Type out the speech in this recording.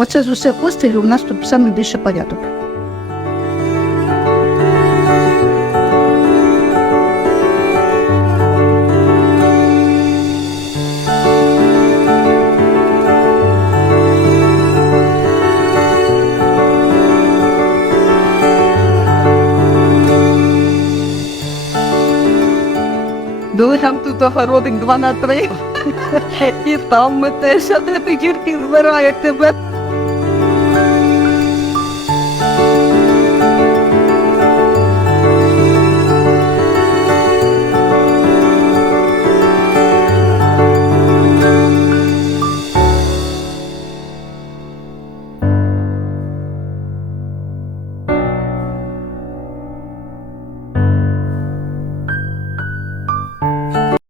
Оце з усіх постелі у нас тут саме більше порядок. Були там тут огородик 2 на 3. І там ми теж а де ти тільки збирають тебе